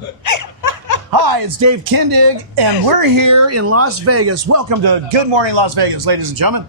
Hi, it's Dave Kindig, and we're here in Las Vegas. Welcome to Good Morning Las Vegas, ladies and gentlemen.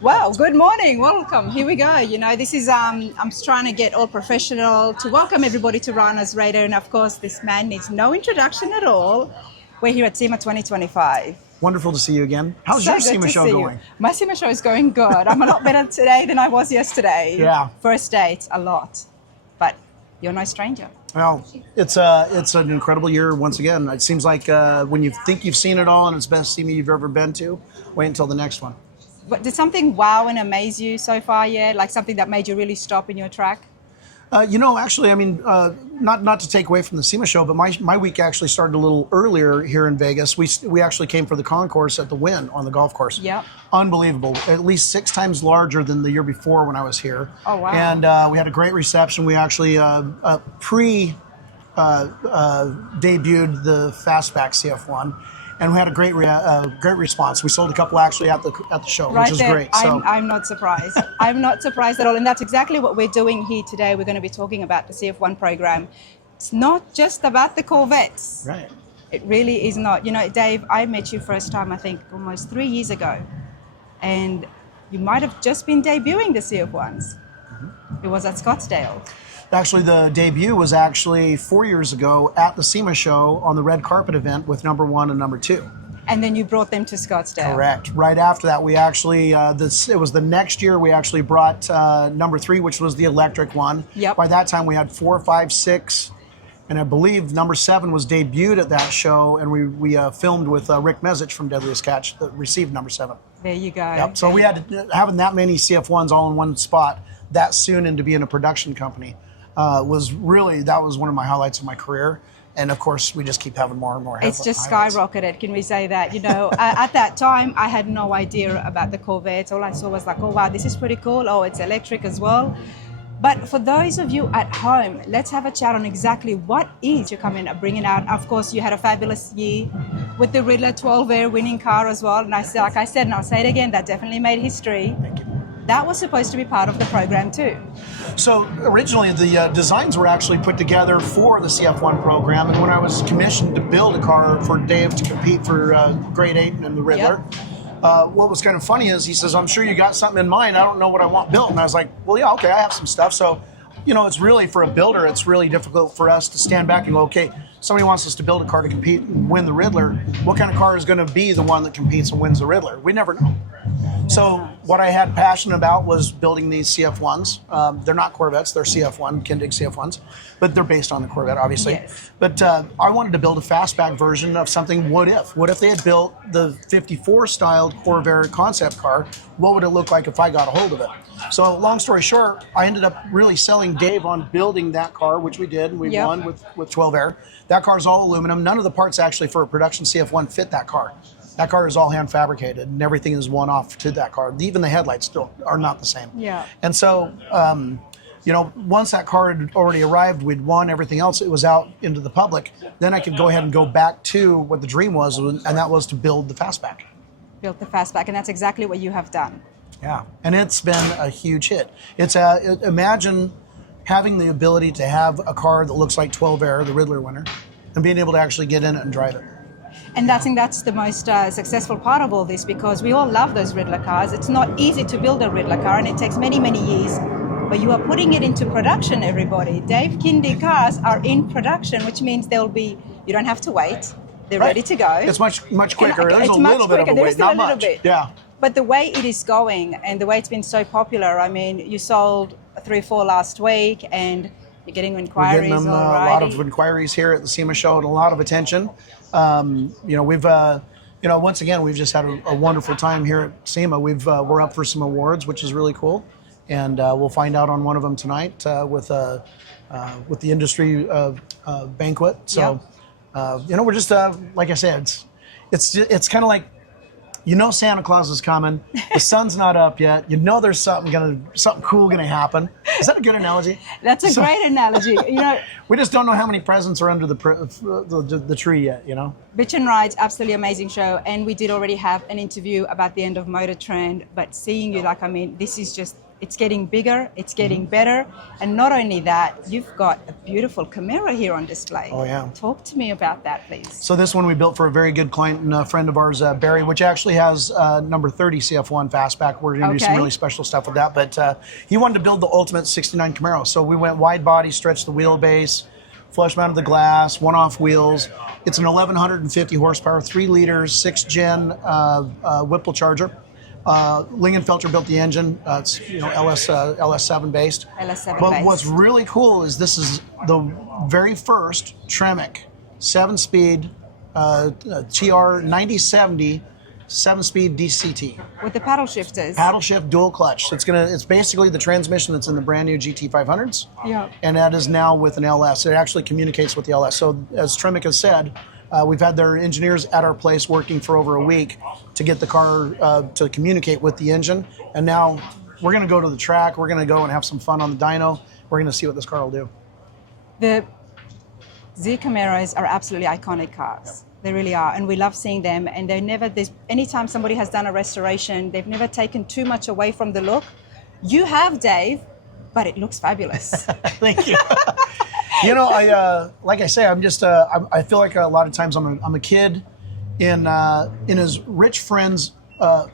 Wow, good morning, welcome. Here we go. You know, this is, I'm trying to get all professional to welcome everybody to Rana's Radar. And of course, this man needs no introduction at all. We're here at Sema 2025. Wonderful to see you again. How's So your good SEMA to show see going? you. My SEMA show is going good. I'm a lot better today than I was yesterday. Yeah. First date, a lot. But you're no stranger. Well, it's an incredible year once again. It seems like when you think you've seen it all and it's the best SEMA you've ever been to, wait until the next one. But did something wow and amaze you so far yet? Like something that made you really stop in your track? Actually, I mean, not to take away from the SEMA show, but my week actually started a little earlier here in Vegas. We actually came for the concourse at the Wynn on the golf course. Yep. Unbelievable. At least 6 times larger than the year before when I was here. Oh, wow. And we had a great reception. We actually debuted the Fastback CF1. And we had a great response. We sold a couple actually at the show, Right which is there, great. So I'm not surprised. I'm not surprised at all. And that's exactly what we're doing here today. We're going to be talking about the CF1 program. It's not just about the Corvettes. right. It really is not. You know, Dave, I met you first time, I think, almost 3 years ago. And you might have just been debuting the CF1s. Mm-hmm. It was at Scottsdale. Actually, the debut was actually 4 years ago at the SEMA show on the red carpet event with number 1 and number 2. And then you brought them to Scottsdale. Correct. Right after that, we actually, it was the next year we actually brought number 3, which was the electric one. Yep. By that time, we had 4, 5, 6, and I believe number 7 was debuted at that show, and we filmed with Rick Mezich from Deadliest Catch that received number 7. There you go. Yep. So we had having that many CF1s all in one spot that soon into being a production company. Was one of my highlights of my career. And of course, we just keep having more and more. It's just highlights. skyrocketed. Can we say that? You know, at that time, I had no idea about the Corvette. All I saw was like, oh, wow, this is pretty cool. Oh, it's electric as well. But for those of you at home, let's have a chat on exactly what is you're bringing out. Of course, you had a fabulous year with the Riddler 12 Air winning car as well. And like I said, and I'll say it again, that definitely made history. Thank you. That was supposed to be part of the program too. So originally the designs were actually put together for the CF1 program, and when I was commissioned to build a car for Dave to compete for Grade 8 and the Riddler, what was kind of funny is he says, I'm sure you got something in mind, I don't know what I want built. And I was like, well, yeah, okay, I have some stuff. So, you know, it's really, for a builder, it's really difficult for us to stand back and go, okay, somebody wants us to build a car to compete and win the Riddler. What kind of car is going to be the one that competes and wins the Riddler? We never know. So what I had passion about was building these CF1s. They're not Corvettes, they're CF1, Kindig CF1s, but they're based on the Corvette, obviously. Yes. But I wanted to build a fastback version of something, what if? What if they had built the 54-styled Corvair concept car? What would it look like if I got a hold of it? So long story short, I ended up really selling Dave on building that car, which we did, and we won with 12 Air. That car is all aluminum. None of the parts actually for a production CF1 fit that car. That car is all hand fabricated, and everything is one-off to that car. Even the headlights still are not the same. Yeah. And so, once that car had already arrived, we'd won everything else. It was out into the public. Then I could go ahead and go back to what the dream was, and that was to build the Fastback. Built the Fastback, and that's exactly what you have done. Yeah, and it's been a huge hit. Imagine having the ability to have a car that looks like 12 Air, the Riddler winner, and being able to actually get in it and drive it. And I think that's the most successful part of all this, because we all love those Riddler cars. It's not easy to build a Riddler car, and it takes many, many years. But you are putting it into production, everybody. Dave Kindig cars are in production, which means you don't have to wait. They're ready to go. It's much quicker. There's it's a little bit of a There's wait, still not a little much. bit. Yeah. But the way it is going and the way it's been so popular, I mean, you sold 3 or 4 last week, and you're getting inquiries. We're getting them, a lot of inquiries here at the SEMA show and a lot of attention. We've once again, we've just had a wonderful time here at SEMA. We're up for some awards, which is really cool, and we'll find out on one of them tonight with the industry banquet. So, we're just like I said, it's kind of like, Santa Claus is coming. The sun's not up yet. There's something cool gonna happen. Is that a good analogy? That's a great analogy. We just don't know how many presents are under the tree yet. Bitch and Ride's absolutely amazing show, and we did already have an interview about the end of Motor Trend. But seeing you, this is just It's getting bigger, it's getting better. And not only that, you've got a beautiful Camaro here on display. Oh, yeah. Talk to me about that, please. So this one we built for a very good client and a friend of ours, Barry, which actually has number 30 CF1 fastback. We're going to do some really special stuff with that. But he wanted to build the ultimate 69 Camaro. So we went wide body, stretched the wheelbase, flush mounted the glass, one-off wheels. It's an 1150 horsepower, 3 liters, 6-gen Whipple Charger. Lingenfelter built the engine. It's LS7 based. LS7 but based. What's really cool is this is the very first Tremec 7-speed TR 9070 7-speed DCT. With the paddle shifters. Paddle shift dual clutch. It's basically the transmission that's in the brand new GT500s. Yeah. And that is now with an LS. It actually communicates with the LS. So as Tremec has said, we've had their engineers at our place working for over a week to get the car to communicate with the engine. And now we're going to go to the track. We're going to go and have some fun on the dyno. We're going to see what this car will do. The Z Camaros are absolutely iconic cars. Yep. They really are. And we love seeing them. And anytime somebody has done a restoration, they've never taken too much away from the look. You have, Dave, but it looks fabulous. Thank you. You know, like I say, I'm just. I feel like a lot of times I'm a kid in his rich friend's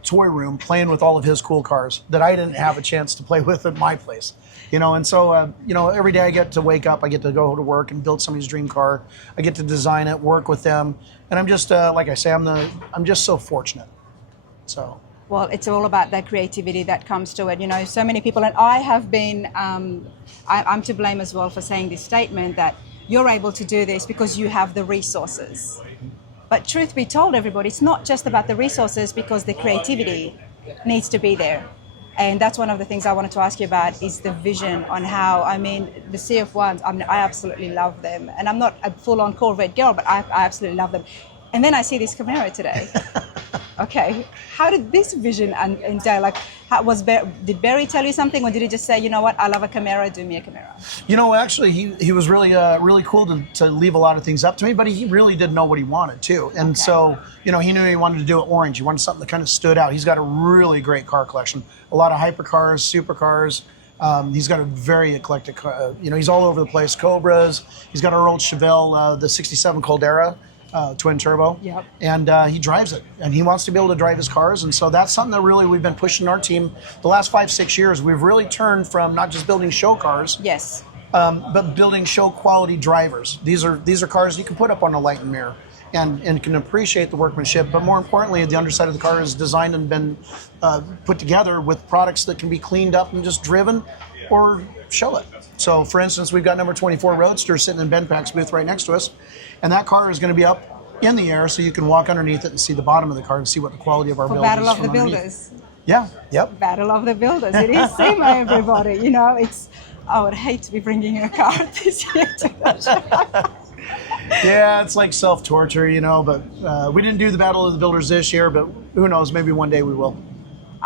toy room playing with all of his cool cars that I didn't have a chance to play with at my place. You know, and so every day I get to wake up, I get to go to work and build somebody's dream car. I get to design it, work with them, and I'm just like I say, I'm just so fortunate. So. Well, it's all about that creativity that comes to it. You know, so many people, and I have been, I'm to blame as well for saying this statement that you're able to do this because you have the resources. But truth be told, everybody, it's not just about the resources because the creativity needs to be there. And that's one of the things I wanted to ask you about is the vision on how, the CF1s, I absolutely love them. And I'm not a full-on Corvette girl, but I absolutely love them. And then I see this Camaro today. Okay, how did this vision entail? Like, did Barry tell you something, or did he just say, you know what, I love a Camaro, do me a Camaro? You know, actually, he was really cool to leave a lot of things up to me, but he really didn't know what he wanted too. And so, he knew he wanted to do it orange. He wanted something that kind of stood out. He's got a really great car collection, a lot of hypercars, supercars. He's got a very eclectic, he's all over the place. Cobras. He's got our old Chevelle, the '67 Caldera. Twin turbo, yep. And he drives it, and he wants to be able to drive his cars, and so that's something that really we've been pushing our team the last 5-6 years. We've really turned from not just building show cars, yes, but building show quality drivers. These are cars you can put up on a light and mirror, and can appreciate the workmanship. But more importantly, the underside of the car is designed and been put together with products that can be cleaned up and just driven or show it. So, for instance, we've got number 24 Roadster sitting in Ben Pack's booth right next to us, and that car is going to be up in the air so you can walk underneath it and see the bottom of the car and see what the quality of our build is. Battle of the Builders. Yeah, yep. Battle of the Builders. It is Sema, everybody. You know, I would hate to be bringing a car this year to the show. Yeah, it's like self-torture, but we didn't do the Battle of the Builders this year, but who knows, maybe one day we will.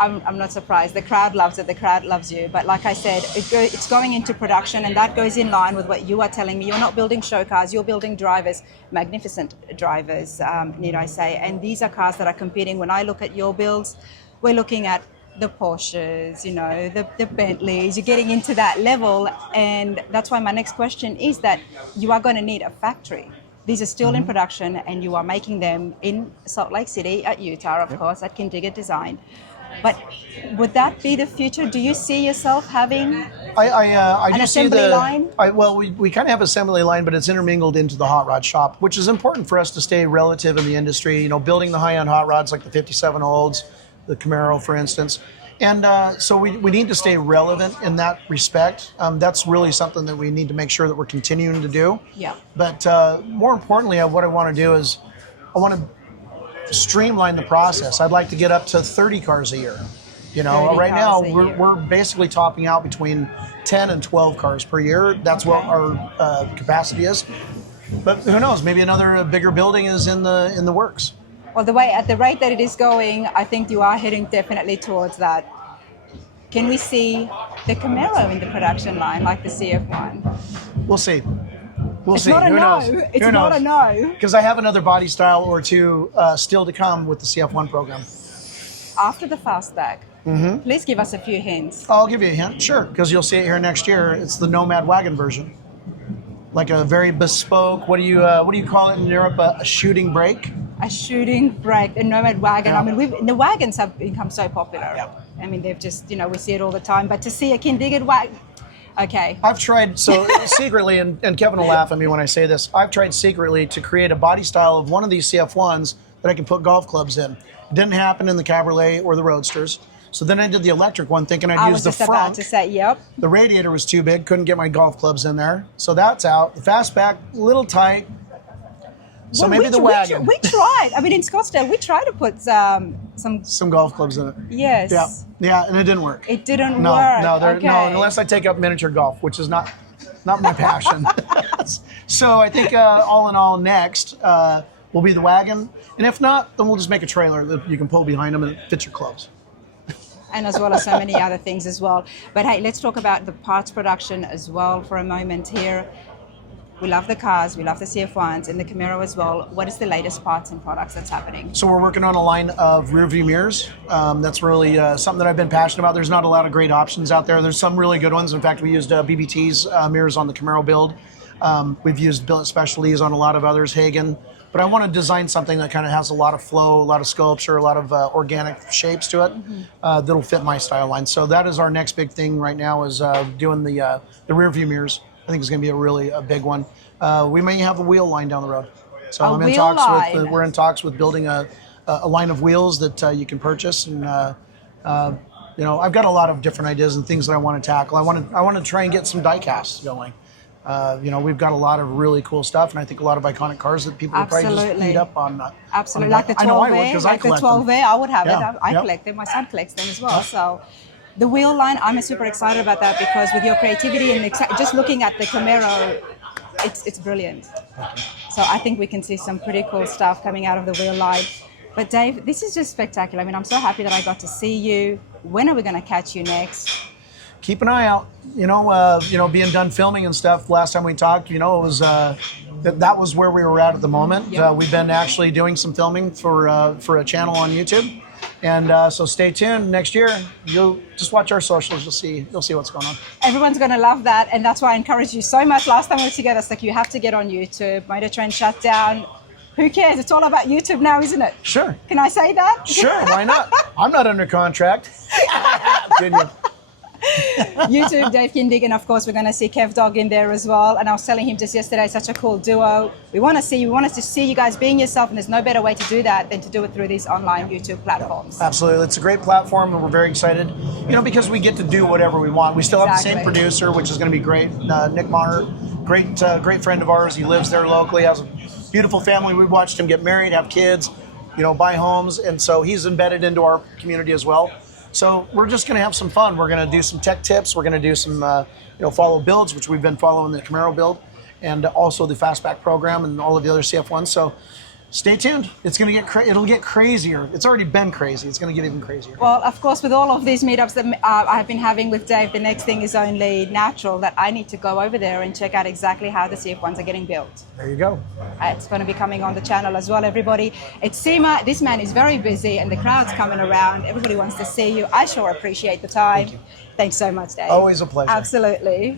I'm not surprised. The crowd loves it. The crowd loves you. But like I said, it's going into production, and that goes in line with what you are telling me. You're not building show cars. You're building drivers, magnificent drivers, need I say. And these are cars that are competing. When I look at your builds, we're looking at the Porsches, the Bentleys. You're getting into that level. And that's why my next question is that you are going to need a factory. These are still in production, and you are making them in Salt Lake City, at Utah, of course, at Kindig Design. But would that be the future? Do you see yourself having an assembly line? We kind of have assembly line, but it's intermingled into the hot rod shop, which is important for us to stay relative in the industry. Building the high-end hot rods like the 57 olds, the Camaro, for instance. And so we need to stay relevant in that respect. That's really something that we need to make sure that we're continuing to do. Yeah. But more importantly, what I want to do is I want to streamline the process. I'd like to get up to 30 cars a year. Right now we're basically topping out between 10 and 12 cars per year. That's what our capacity is. But who knows? Maybe another bigger building is in the works. Well, at the rate that it is going, I think you are heading definitely towards that. Can we see the Camaro in the production line like the CF1? We'll see. We'll it's see. Not a Who no. knows? It's Who not knows? A no. Because I have another body style or two still to come with the CF1 program. After the fastback, Please give us a few hints. I'll give you a hint, sure, because you'll see it here next year. It's the Nomad wagon version, like a very bespoke. What do you call it in Europe? A shooting brake. A shooting brake, a Nomad wagon. Yeah. I mean, the wagons have become so popular. Yeah. I mean, they've just, we see it all the time. But to see a Kindig wagon, okay. I've tried secretly, and Kevin will laugh at me when I say this. I've tried secretly to create a body style of one of these CF1s that I can put golf clubs in. It didn't happen in the Cabriolet or the Roadsters. So then I did the electric one, thinking I'd use the front. I was just about to say, yep. The radiator was too big, couldn't get my golf clubs in there. So that's out. The fastback, a little tight. So Well, maybe the wagon. We tried. I mean, in Scottsdale, we tried to put some golf clubs in it. Yes. Yeah, and it didn't work. It didn't No, work. no, Okay. no, unless I take up miniature golf, which is not my passion. So I think all in all, next will be the wagon, and if not, then we'll just make a trailer that you can pull behind them and it fits your clubs. And as well as so many other things as well. But hey, let's talk about the parts production as well for a moment here. We love the cars, we love the CF1s and the Camaro as well. What is the latest parts and products that's happening? So we're working on a line of rear view mirrors. That's really something that I've been passionate about. There's not a lot of great options out there. There's some really good ones. In fact, we used BBT's mirrors on the Camaro build. We've used Billet Specialties on a lot of others, Hagen. But I want to design something that kind of has a lot of flow, a lot of sculpture, a lot of organic shapes to it that'll fit my style line. So that is our next big thing right now, is doing the rear view mirrors. I think it's going to be a big one. We may have a wheel line down the road. So we're in talks with building a line of wheels that you can purchase, and I've got a lot of different ideas and things that I want to tackle. I want to try and get some die casts going. We've got a lot of really cool stuff, and I think a lot of iconic cars that people would probably just eat up on. Absolutely, like the 12A, like the 12A, I would have it. Yeah. I collect them. My son collects them as well. So the wheel line, I'm super excited about that, because with your creativity and just looking at the Camaro, it's brilliant. So I think we can see some pretty cool stuff coming out of the wheel line. But Dave, this is just spectacular. I mean, I'm so happy that I got to see you. When are we going to catch you next? Keep an eye out. Being done filming and stuff. Last time we talked, it was that was where we were at the moment. Yep. We've been actually doing some filming for a channel on YouTube, and so stay tuned. Next year, you'll just watch our socials. You'll see what's going on. Everyone's going to love that, and that's why I encouraged you so much last time we were together. It's like, you have to get on YouTube. Motor Trend shut down. Who cares? It's all about YouTube now, isn't it? Sure. Can I say that? Sure. Why not? I'm not under contract. Kidding. YouTube, Dave Kindig, and of course we're going to see Kev Dog in there as well. And I was telling him just yesterday, such a cool duo. We want to see you guys being yourself, and there's no better way to do that than to do it through these online YouTube platforms. Absolutely, it's a great platform, and we're very excited. Because we get to do whatever we want. We still have the same producer, which is going to be great. Nick Maher, great friend of ours. He lives there locally, has a beautiful family. We watched him get married, have kids, buy homes, and so he's embedded into our community as well. So we're just going to have some fun. We're going to do some tech tips. We're going to do some, follow builds, which we've been following the Camaro build, and also the Fastback program and all of the other CF1s. So stay tuned. It's going to it'll get crazier. It's already been crazy. It's going to get even crazier. Well, of course, with all of these meetups that I have been having with Dave, the next thing is only natural that I need to go over there and check out exactly how the CF1s are getting built. There you go. It's going to be coming on the channel as well, everybody. It's Sema. This man is very busy, and the crowd's coming around. Everybody wants to see you. I sure appreciate the time. Thank you. Thanks so much, Dave. Always a pleasure. Absolutely.